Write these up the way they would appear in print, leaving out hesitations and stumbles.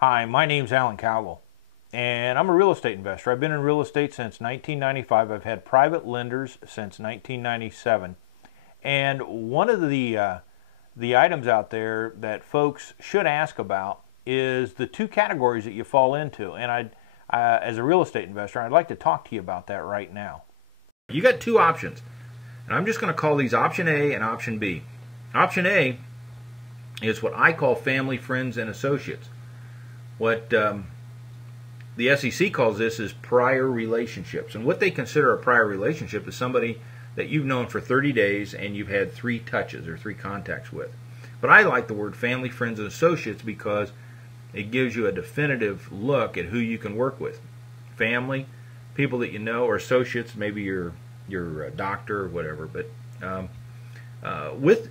Hi, my name's Alan Cowgill, and I'm a real estate investor. I've been in real estate since 1995. I've had private lenders since 1997. And one of the items out there that folks should ask about is the two categories that you fall into. And as a real estate investor, I'd like to talk to you about that right now. You got two options, and I'm just going to call these Option A and Option B. Option A is what I call family, friends, and associates. What the SEC calls this is prior relationships. And what they consider a prior relationship is somebody that you've known for 30 days and you've had 3 touches or 3 contacts with. But I like the word family, friends, and associates because it gives you a definitive look at who you can work with. Family, people that you know, or associates, maybe your doctor or whatever. But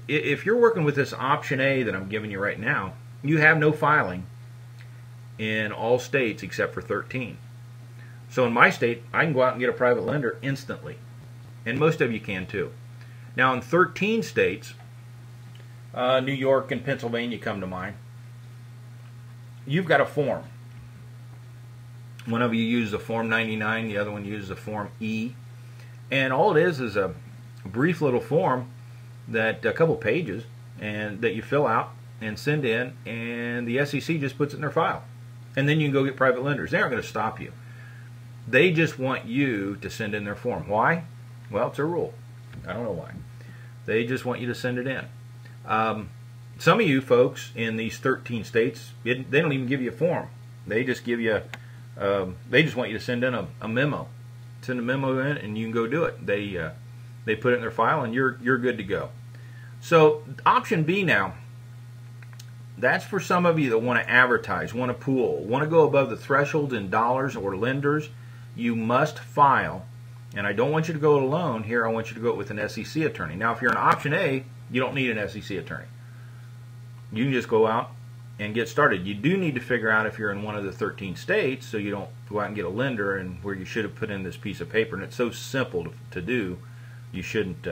if you're working with this Option A that I'm giving you right now, you have no filing in all states except for 13. So in my state, I can go out and get a private lender instantly. And most of you can too. Now in 13 states, New York and Pennsylvania come to mind, you've got a form. One of you uses a Form 99, the other one uses a Form E. And all it is a brief little form that a couple pages and that you fill out and send in, and the SEC just puts it in their file. And then you can go get private lenders. They aren't going to stop you. They just want you to send in their form. Why? Well, it's a rule. I don't know why. They just want you to send it in. Some of you folks in these 13 states, they don't even give you a form. They just give you, they just want you to send in a memo. Send a memo in, and you can go do it. They put it in their file, and you're good to go. So Option B now. That's for some of you that want to advertise, want to pool, want to go above the threshold in dollars or lenders. You must file, and I don't want you to go it alone. Here, I want you to go with an SEC attorney. Now, if you're an Option A, you don't need an SEC attorney. You can just go out and get started. You do need to figure out if you're in one of the 13 states, so you don't go out and get a lender and where you should have put in this piece of paper, and it's so simple to do, you shouldn't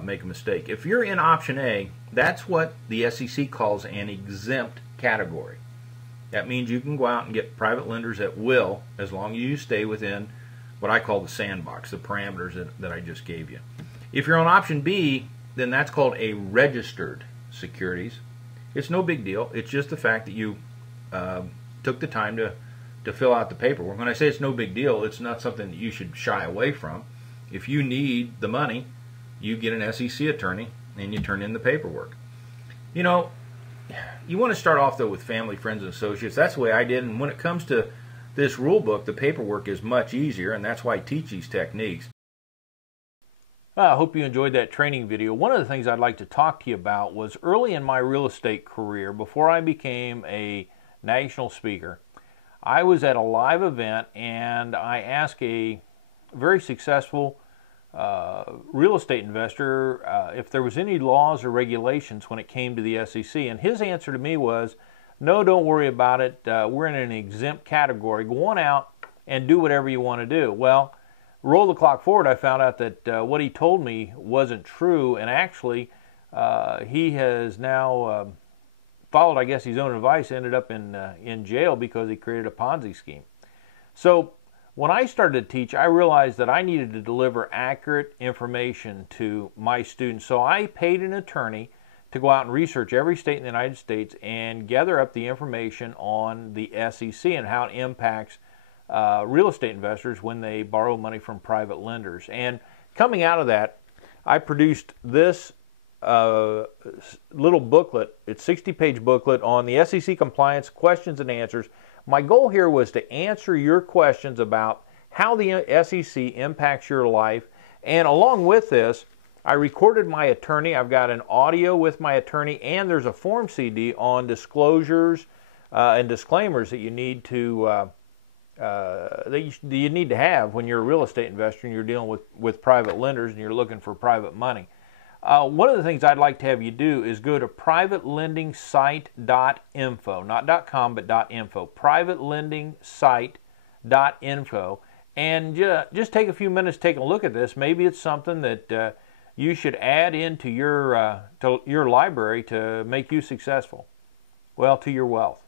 make a mistake. If you're in Option A, that's what the SEC calls an exempt category. That means you can go out and get private lenders at will as long as you stay within what I call the sandbox, the parameters that I just gave you. If you're on Option B, then that's called a registered securities. It's no big deal. It's just the fact that you took the time to fill out the paperwork. When I say it's no big deal, it's not something that you should shy away from. If you need the money, you get an SEC attorney and you turn in the paperwork. You know, you want to start off though with family, friends, and associates. That's the way I did, and when it comes to this rule book, the paperwork is much easier, and that's why I teach these techniques. I hope you enjoyed that training video. One of the things I'd like to talk to you about was early in my real estate career, before I became a national speaker, I was at a live event and I asked a very successful real estate investor if there was any laws or regulations when it came to the SEC, and his answer to me was, no, don't worry about it. We're in an exempt category. Go on out and do whatever you want to do. Well, roll the clock forward, I found out that what he told me wasn't true, and actually he has now followed, I guess, his own advice, ended up in jail because he created a Ponzi scheme. So when I started to teach, I realized that I needed to deliver accurate information to my students. So I paid an attorney to go out and research every state in the United States and gather up the information on the SEC and how it impacts real estate investors when they borrow money from private lenders. And coming out of that, I produced this little booklet. It's a 60-page booklet on the SEC compliance questions and answers. My goal here was to answer your questions about how the SEC impacts your life, and along with this, I recorded my attorney. I've got an audio with my attorney, and there's a form CD on disclosures and disclaimers that you need to have when you're a real estate investor and you're dealing with private lenders and you're looking for private money. One of the things I'd like to have you do is go to privatelendingsite.info, not .com, but .info, privatelendingsite.info, and just take a few minutes to take a look at this. Maybe it's something that you should add into your library to make you successful, well, to your wealth.